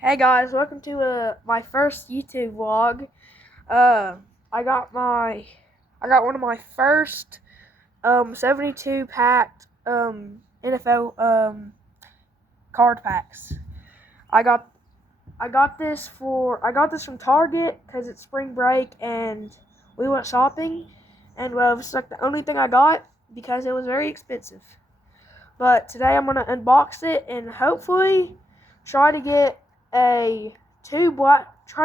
Hey guys, welcome to my first YouTube vlog. Uh, I got one of my first 72 packed NFL card packs. I got I got this from Target because it's spring break and we went shopping, and it's like the only thing I got because it was very expensive. But today I'm gonna unbox it and hopefully try to get try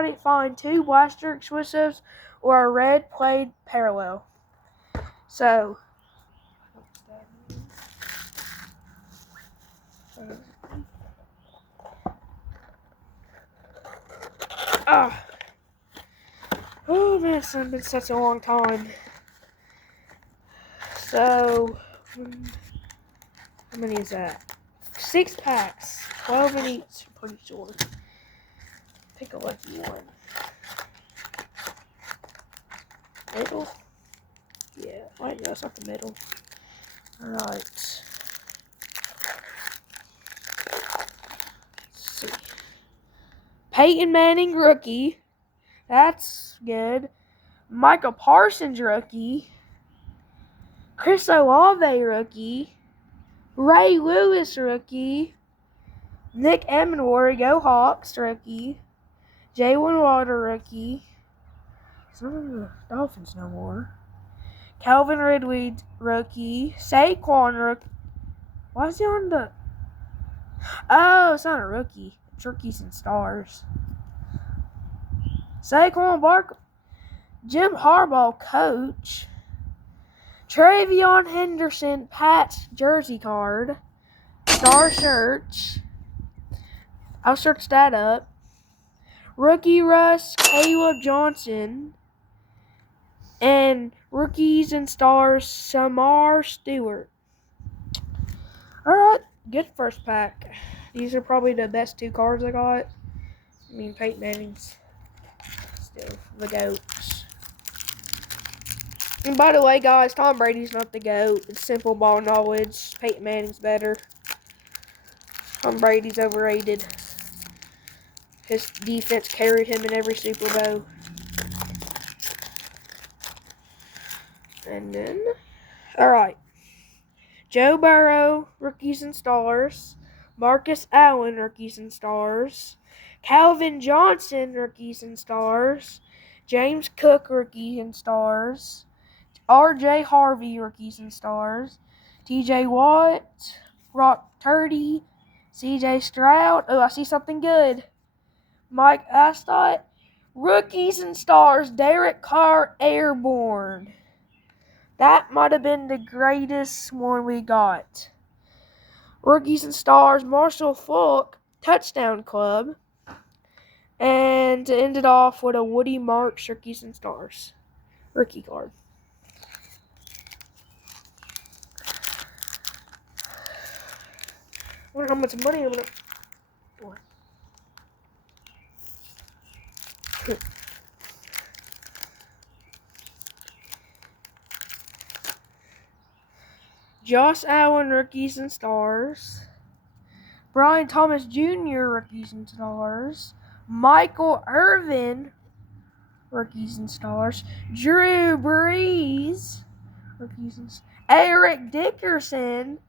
to find two blaster exclusives or a red plaid parallel. So ah oh man, it's been such a long time. So how many is that? 6 packs, 12 in each, I'm pretty sure. Pick a lucky one. Middle? Yeah, wait, no, it's not the middle. Alright. See. Peyton Manning rookie. That's good. Micah Parsons rookie. Chris Olave rookie. Ray Lewis rookie. Nick Emenwar, Go Hawks rookie. Jalen Water rookie. He's not on the Dolphins no more. Calvin Ridley rookie. Saquon rookie. Why is he on the... Oh, it's not a rookie. It's rookies and stars. Saquon Barkley. Jim Harbaugh coach. Travion Henderson patch jersey card. Star shirts. I'll search that up. Rookie Russ Caleb Johnson. And rookies and stars Samar Stewart. Alright, good first pack. These are probably the best 2 cards I got. I mean, Peyton Manning's still the GOAT. And by the way, guys, Tom Brady's not the GOAT. It's simple ball knowledge. Peyton Manning's better. Tom Brady's overrated. His defense carried him in every Super Bowl. And then, alright. Joe Burrow, rookies and stars. Marcus Allen, rookies and stars. Calvin Johnson, rookies and stars. James Cook, rookies and stars. R.J. Harvey, rookies and stars. T.J. Watt, Brock Purdy, C.J. Stroud. Oh, I see something good. Mike Astott, rookies and stars. Derek Carr, airborne. That might have been the greatest one we got. Rookies and stars. Marshall Faulk, touchdown club. And to end it off with a Woody Marks, rookies and stars rookie card. I wonder how much money I'm gonna. What? Josh Allen, rookies and stars. Brian Thomas Jr., rookies and stars. Michael Irvin, rookies and stars. Drew Brees, rookies and stars. Eric Dickerson,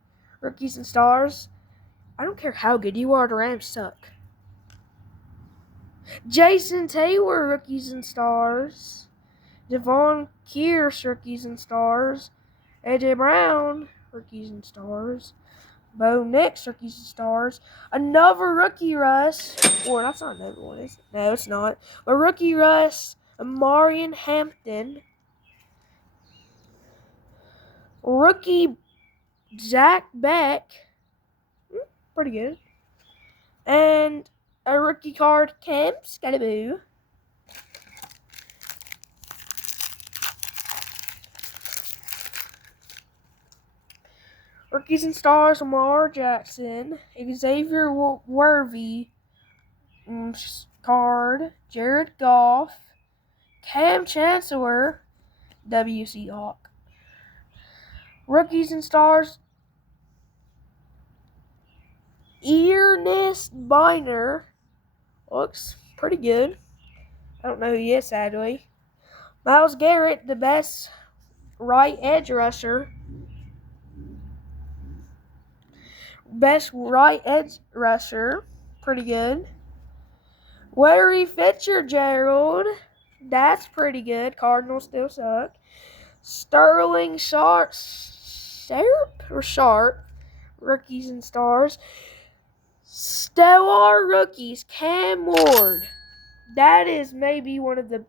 rookies and stars. I don't care how good you are, the Rams suck. Jason Taylor, rookies and stars. Devon Kearse, rookies and stars. AJ Brown, rookies and stars. Bo Nix, rookies and stars. Another rookie Russ. Or that's not another one, is it? No, it's not. A rookie Russ. Marion Hampton. Rookie Zach Beck. Pretty good. And a rookie card, Cam Scalaboo. Rookies and stars, Lamar Jackson. Xavier Worthy card. Jared Goff. Cam Chancellor. WC Hawk. Rookies and stars, Ernest Biner. Looks pretty good. I don't know who he is, sadly. Myles Garrett, the best right edge rusher. Best right edge rusher. Pretty good. Larry Fitzgerald. That's pretty good. Cardinals still suck. Sterling Sharp. Rookies and stars. Stellar rookies. Cam Ward. That is maybe one of the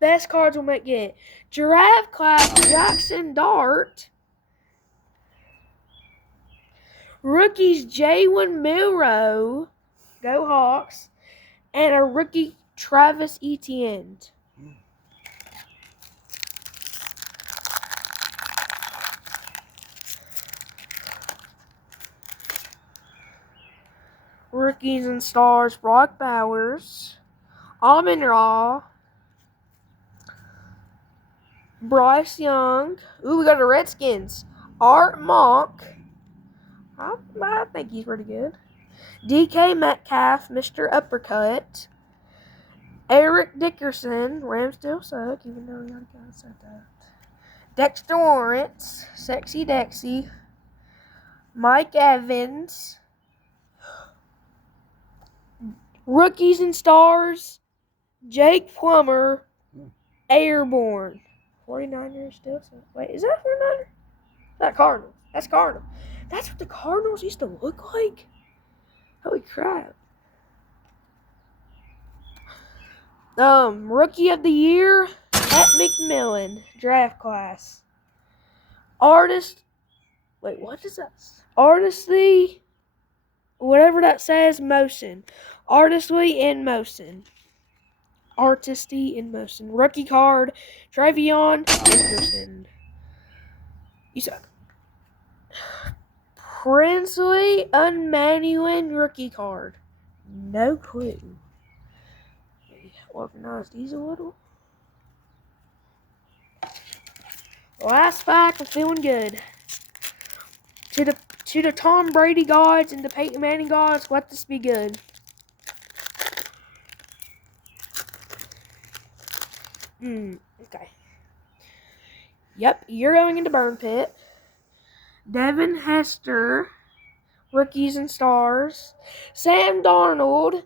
best cards we might get. Giraffe class. Jackson Dart. Rookies Jalen Milroe. Go Hawks. And a rookie Travis Etienne. Rookies and stars, Brock Bowers, Amon-Ra, Bryce Young. Ooh, we got the Redskins. Art Monk. I think he's pretty good. DK Metcalf, Mr. Uppercut. Eric Dickerson. Rams still suck, even though we already said that. Dexter Lawrence. Sexy Dexy. Mike Evans. Rookies and stars, Jake Plummer, Airborne. 49ers still. Wait, is that 49ers? That Cardinals. That's Cardinals. That's what the Cardinals used to look like? Holy crap. Rookie of the year, at McMillan, draft class. Artist. Wait, what is that? Artistly. Whatever that says, motion. Artistly in motion. Artisty in motion. Rookie card, Travion Henderson. You suck. Princely Unmanuin rookie card. No clue. Organize these a little. Last pack, I'm feeling good. To the Tom Brady gods and the Peyton Manning gods, let this be good. Okay. Yep, you're going into Burn Pit. Devin Hester, rookies and stars. Sam Darnold,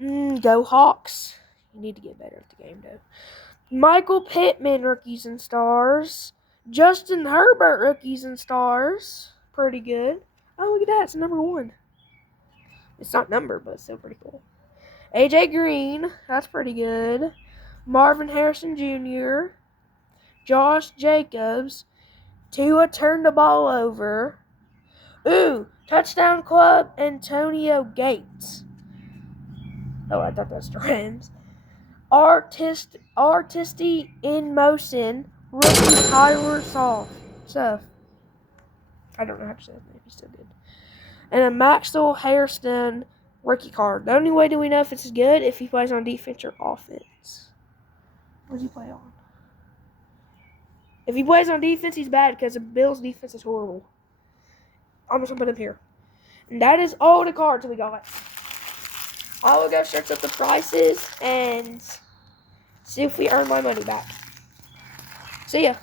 go Hawks. You need to get better at the game, though. Michael Pittman, rookies and stars. Justin Herbert, rookies and stars. Pretty good. Oh, look at that. It's number 1. It's not numbered, but it's still pretty cool. AJ Green. That's pretty good. Marvin Harrison Jr. Josh Jacobs. Tua turned the ball over. Ooh, touchdown club, Antonio Gates. Oh, I thought that's the Rams. Artisty in motion. Rookie Tyler Suff. I don't know how to say his name. He's still good. And a Maxwell Hairston rookie card. The only way do we know if it's good if he plays on defense or offense. What does he play on? If he plays on defense, he's bad because the Bills' defense is horrible. I'm just going to put him here. And that is all the cards we got. I will go search up the prices and see if we earn my money back. See ya.